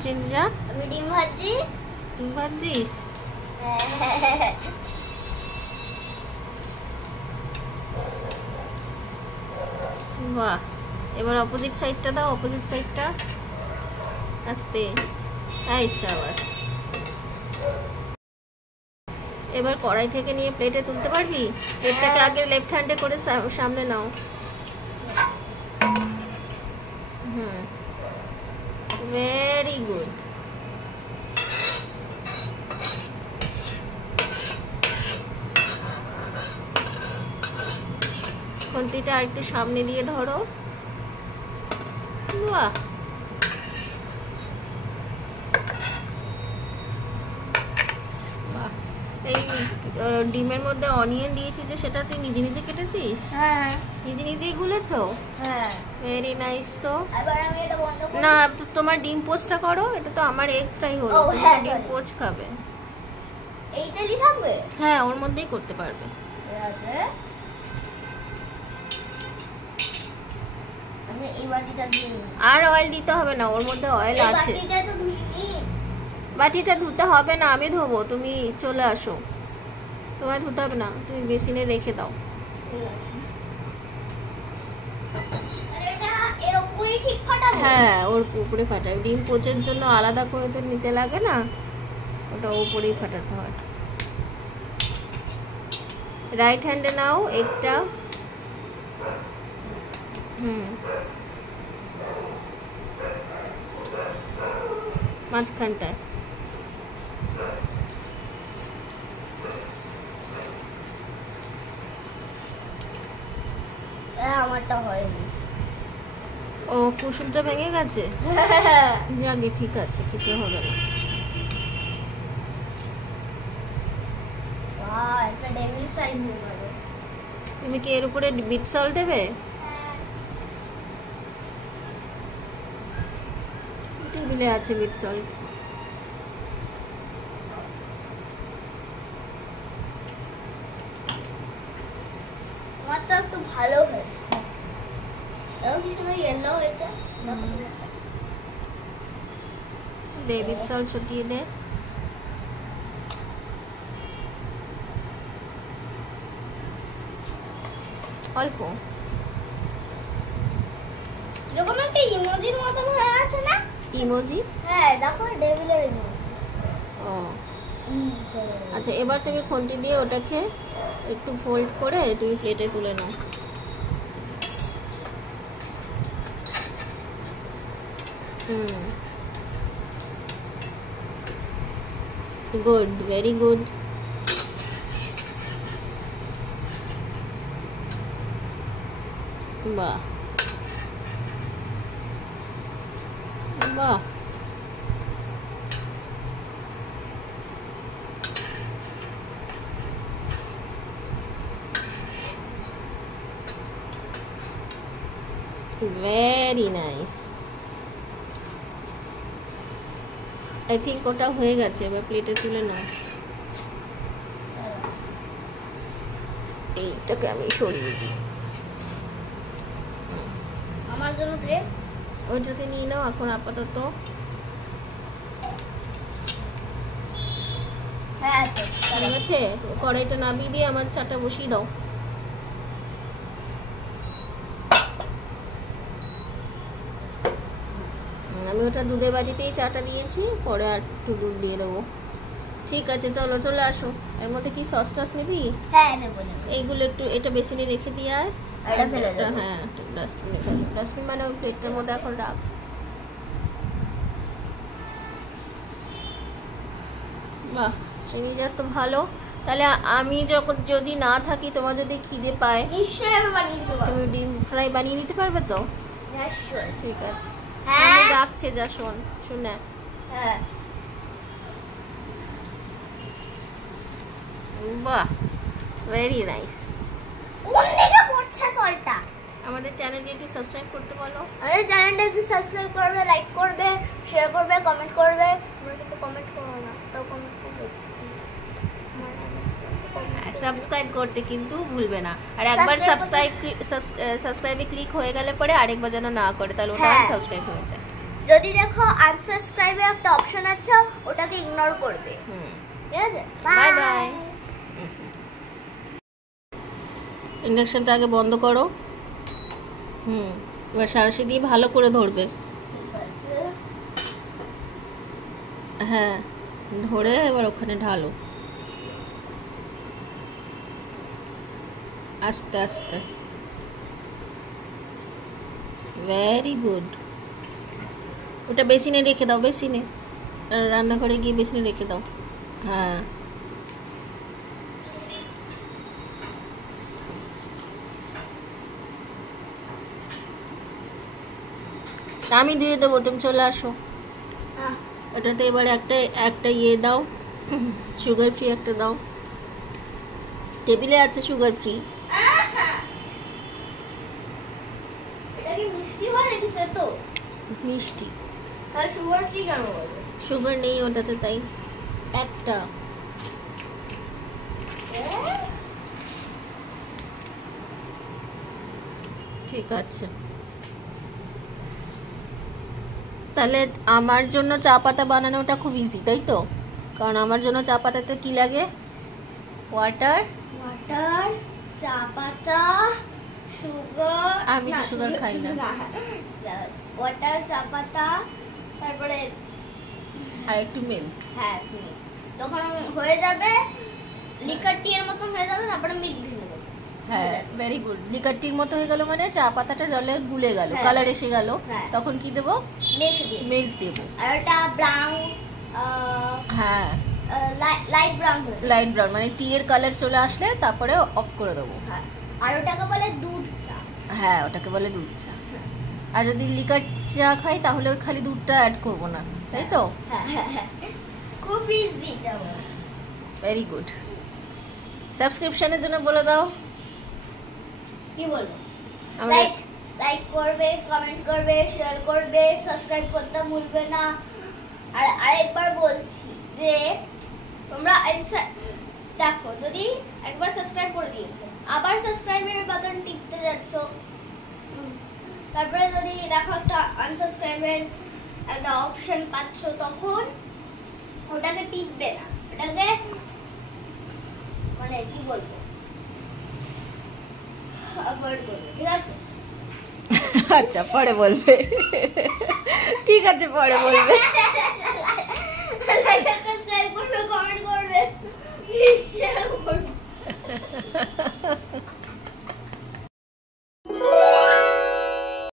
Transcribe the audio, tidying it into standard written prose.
শ্রীনিজা? আমি ডিম ভাজি। ডিম ভাজিস? বাহ, এবার অপোজিট সাইডটা দাও, অপোজিট সাইডটা আস্তে। এই শাবাশ। এবার কড়াই থেকে নিয়ে প্লেটে তুলতে পারবি? প্লেটটাকে আগে লেফট হ্যান্ডে করে সামনে নাও। Very good. খুন্তিটা একটু সামনে দিয়ে ধরো। বাহ, এই ডিমের মধ্যে অনিয়ন দিয়েছি যে, সেটা তুই নিজে নিজে কেটেছিস? হ্যাঁ, নিজে নিজেই গুলেছো? হ্যাঁ। Very nice. তো এবার আমি এটা বন্ধ করব। না, তোমার ডিম পোচটা করো। এটা তো আমার এগ ফ্রাই হলো। ও হ্যাঁ, ডিম পোচ খাবে। এই তেলই থাকবে? হ্যাঁ, ওর মধ্যেই করতে পারবে। ঠিক আছে, আমি এই বাটিটা দিয়ে নিই। আর অয়েল দিতে হবে না, ওর মধ্যে অয়েল আছে। বাটিটা তো ধুইনি। বাটিটা ধুতে হবে না, আমি ধোবো। তুমি চলে আসো, তোমায় ধুতে হবে না, তুমি বেসিনে রেখে দাও। এটা এর উপরেই ঠিক ফাটাবো? হ্যাঁ, ওর উপরে ফাটাবে। ডিম পোচের জন্য আলাদা করে তো নিতে লাগে না, ওটা উপরেই ফাটাতে হয়। রাইট হ্যান্ডে নাও একটা। মাঝখানটায়। আমারটা হয়নি। ও, কুসুমটা ভেঙে গেছে? যাকে, ঠিক আছে, কিছু হবে না। একটা ডেভিল সাইড হয়ে গেল। তুমি কি এর উপরে বিট সল্ট দেবে? টেবিলে আছে বিট সল্ট। আমার তো একটু ভালো হয়েছে। কিছু ইয়েলো হয়েছে। দে বিট সল্ট ছটিয়ে দে। অল্প। এরকম একটা ইমোজির মতন হয়ে আছে না? ইমোজি? হ্যাঁ, দেখো ডেভিলের ইমোজি। ও আচ্ছা, এবার তুমি খুন্তি দিয়ে ওটাকে একটু ফোল্ড করে তুমি প্লেটে তুলে নাও। Good, very good. বাহ বাহ, ভেরি নাইস। আই থিঙ্ক ওটা হয়ে গেছে। এবার প্লেটে তুলে নাও। এইটাকে আমি সরিয়ে দিই। আমার জন্য প্লেট ওইটাতে নিয়ে নাও এখন আপাতত। হ্যাঁ, ঠিক আছে, কড়াইটা নামিয়ে দিয়ে আমার চাটা বসিয়ে দাও। আমি ওটা দুধের বাটিতেই চাটা দিয়েছি, পরে আর একটু দুধ দিয়ে দেবো। ঠিক আছে, চলো চলে আসো। এর মধ্যে কি সস টস নিবি? হ্যাঁ, নেব। এইগুলো একটু এটা বেসিনে রেখে দিয়ে আয়। এটা ফেলে দেব? হ্যাঁ, ডাস্টবিনে ফেলো। ডাস্টবিন মানে ওই প্লেটটার মধ্যে এখন রাখ। বাহ, শ্রেণীজার তো ভালো। তাহলে আমি যখন যদি না থাকি, তোমার যদি খিদে পায়, নিশ্চয়ই আমি বানিয়ে দিতে পারবো। তুমি ডিম ফ্রাই বানিয়ে নিতে পারবে তো? নিশ্চয়ই। ঠিক আছে, হ্যাঁ, আমি রাখছে। যা শোন শুনে। হ্যাঁ। বাহ, ভেরি নাইস। কোন দিকে পড়ছে সলটা? আমাদের চ্যানেলকে একটু সাবস্ক্রাইব করতে বলো। আমাদের চ্যানেলটা একটু সাবস্ক্রাইব করবে, লাইক করবে, শেয়ার করবে, কমেন্ট করবে। তোমরা কিন্তু কমেন্ট করো না, তাও কমেন্ট করবে প্লিজ। সাবস্ক্রাইব করতে কিন্তু ভুলবে না। আর একবার সাবস্ক্রাইবে ক্লিক হয়ে গেলে পরে আরেকবার যেন না করে, তাহলে ওটা হ্যাঁ। সাবস্ক্রাইব হয়ে যায়। যদি দেখো আনসাবস্ক্রাইবের একটা অপশন আছে, ওটাকে ইগনোর করবে। ঠিক আছে, বাই বাই। ইন্ডাকশনটা আগে বন্ধ করো। এবার সারাশি দিয়ে ভালো করে ধরবে। হ্যাঁ, ধরে এবার ওখানে ঢালো আস্তে আস্তে। Very good. ওটা বেসিনে রেখে দাও, বেসিনে, রান্নাঘরে গিয়ে বেসিনে রেখে দাও। হ্যাঁ, আমি দিয়ে দেবো, তুমি চলে আসো। এটাতে এবারে একটা ইয়ে দাও, সুগার ফ্রি একটা দাও। টেবিলে আছে সুগার ফ্রি। এটা কি মিষ্টি হয় নাকি তেতো? মিষ্টি। আর সুগার ফ্রি কেন বলবো? সুগার নেই ওটাতে, তাই একটা। ঠিক আছে, তাহলে আমার জন্য চা পাতা বানানোটা খুব ইজি, তাই তো? কারণ আমার জন্য চা পাতাতে কি লাগে? ওয়াটার, চা পাতা, সুগার। আমি তো সুগার খাই না। ওয়াটার, চা পাতা, তারপরে আর একটু মিল্ক। হ্যাঁ, তখন হয়ে যাবে লিকার টি এর মতো হয়ে যাবে। তারপরে মিল্ক দিয়ে দেবো। হ্যাঁ, ভেরি গুড। লিকার টির মতো হয়ে গেল মানে চা পাতাটা জলে গুলে গেল, হ্যাঁ, কালার এসে গেল। হ্যাঁ। তখন কি দেবো? মিল্ক দেবো। আর ওটা ব্রাউন, হ্যাঁ, লাইট ব্রাউন। লাইট ব্রাউন মানে টি এর কালার চলে আসলে তারপরে অফ করে দেবো। হ্যাঁ, আর ওটাকে বলে দুধ চা। হ্যাঁ, ওটাকে বলে দুধ চা। আর যদি লিকার চা খাই তাহলে খালি দুধটা অ্যাড করবো না, তাই তো? হ্যাঁ, খুব ইজি চা। Very good. সাবস্ক্রিপশনের জন্য বলে দাও। কি বলবো? আমাদের লাইক করবে, কমেন্ট করবে, শেয়ার করবে, সাবস্ক্রাইব করতে ভুলবে না। আর আরেকবার বলছি যে তোমরা দেখো, যদি একবার সাবস্ক্রাইব করে দিয়েছো, আবার সাবস্ক্রাইবের বাটন টিপতে যাচ্ছ, তারপরে যদি দেখো একটা আনসাবস্ক্রাইবের একটা অপশন পাচ্ছ, তখন ওটাকে টিপবে না, ওটাকে মানে কি বলবো, অ্যাভয়েড করবে। ঠিক আছে? আচ্ছা, পরে বলবে। ঠিক আছে, পরে বলবে। সাবস্ক্রাইব করবে, কমেন্ট করবে, শেয়ার করবে।